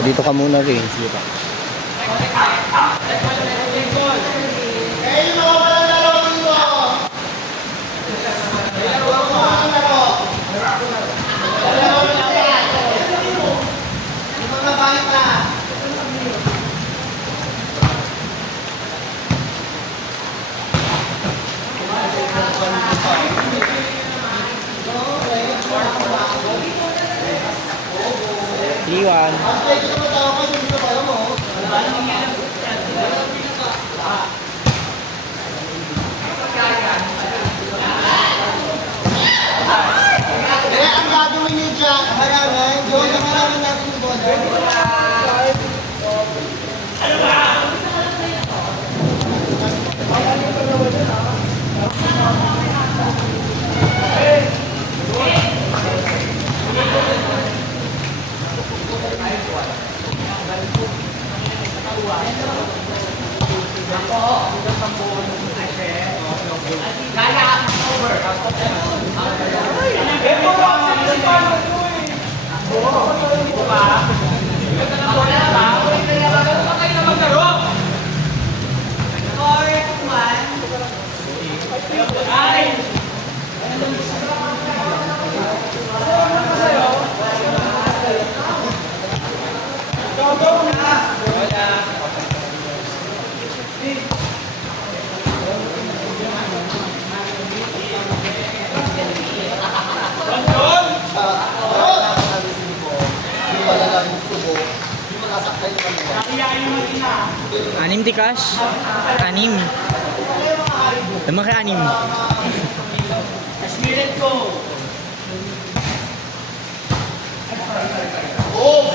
dito ka muna rin. Sige pa. Iwan. Ang gagawin niyo dyan, harangan, doon ang harangan natin yung bola. Anim tikas? Anim. Naman kaya anim. Spirit ko! Oh!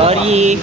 Sorry.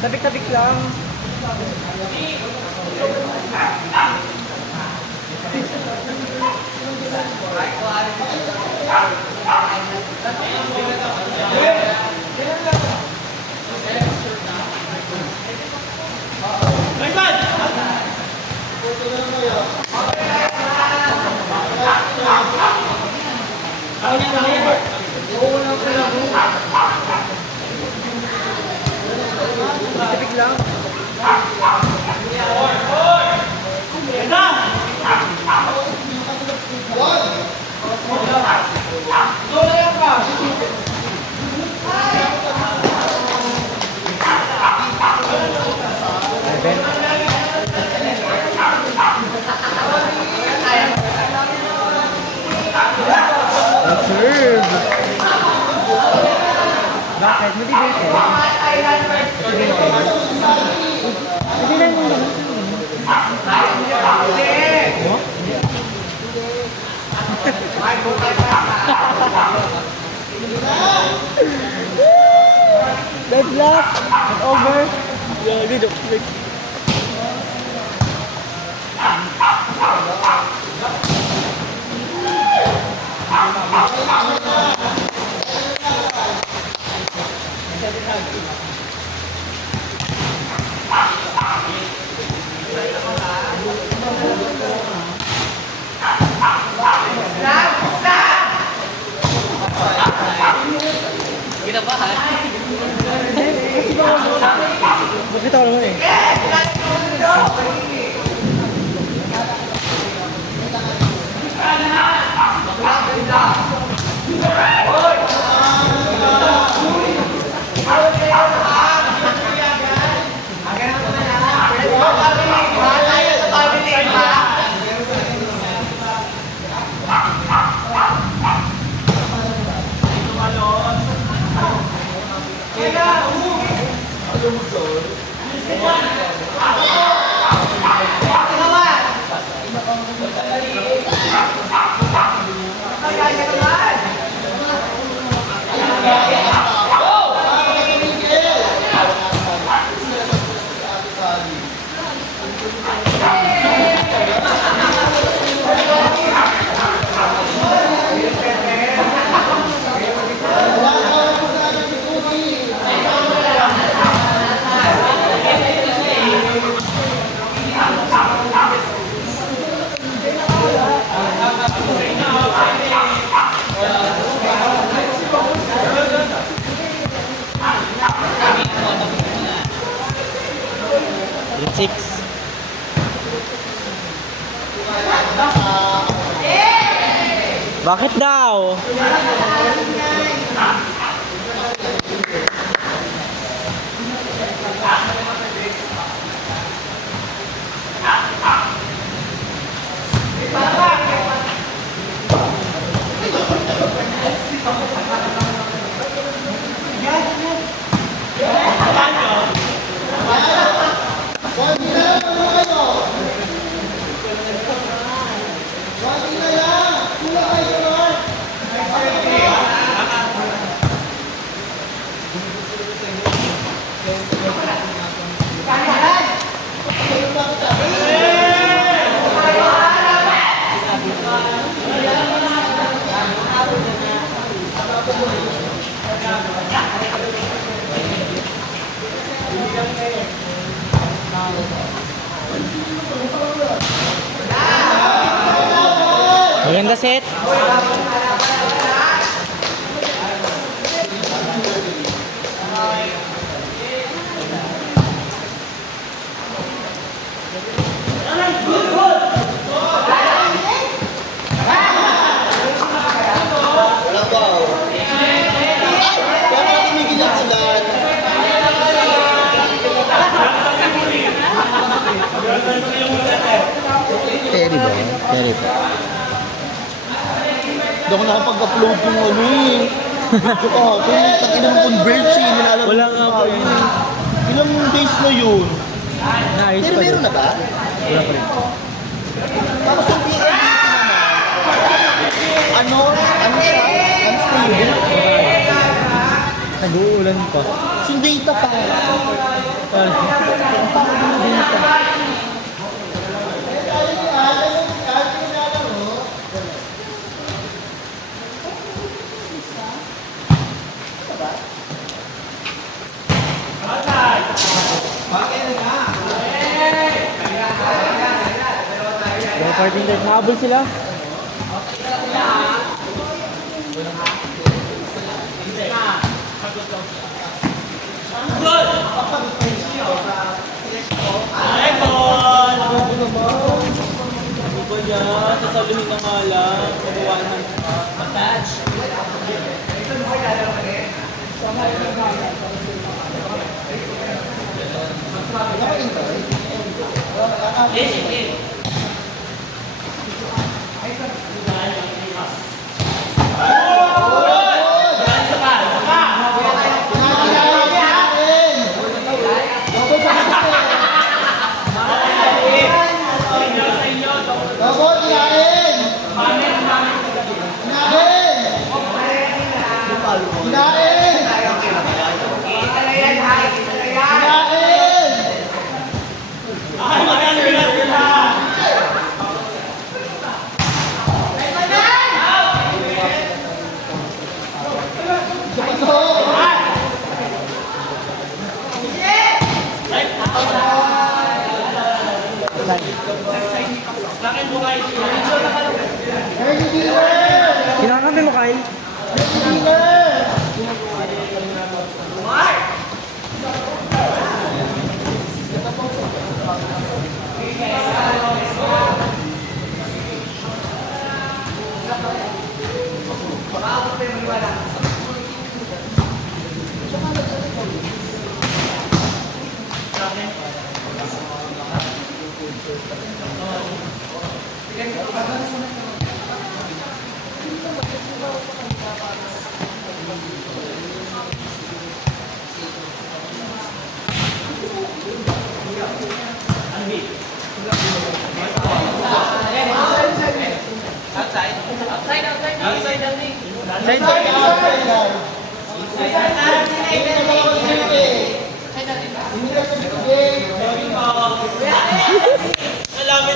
Tabik-tabik lang. Tabik lang. Serve. Bakit? Motivate eh. Hindi lang mo naman. Bad luck. It's over. Yeah, did it. Bakit ako naman eh? Six. Bakit daw? Maganda set. Terry ba? Terry pa. Hindi ako nakapag-upload yung ano eh. Video ko ako. Takin ng converge eh. Nilalang Wala nga po yun. Ilang days na yun? Nice Pero pa meron din. na ba? Wala pa rin. Tapos yung PLDT naman. Ano siya? Unstable. Nag-uulan pa. Yung data pa. Paano? Ang pangit yung data. Mga parting time. Nahabol sila. Ano ba yan? Sasaluhin na nga lang. Magawa ng massage. Kinain!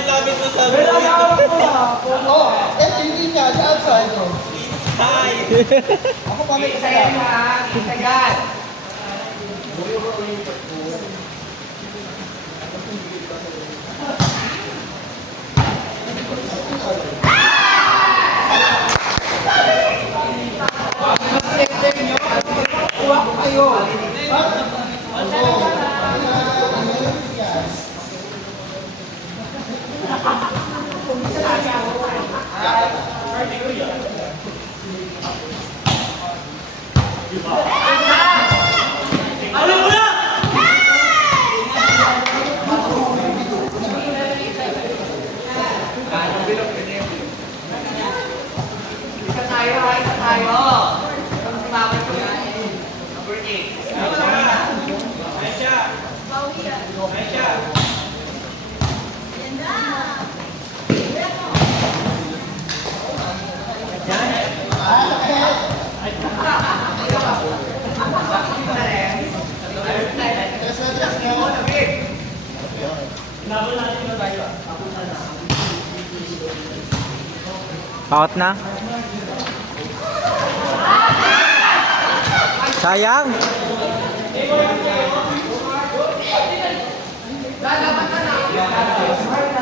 lapit mo sa Oh, hindi niya. Sa outside. Hi! Ako pa may isa yan. Out na. Sayang. Lalaban ka na.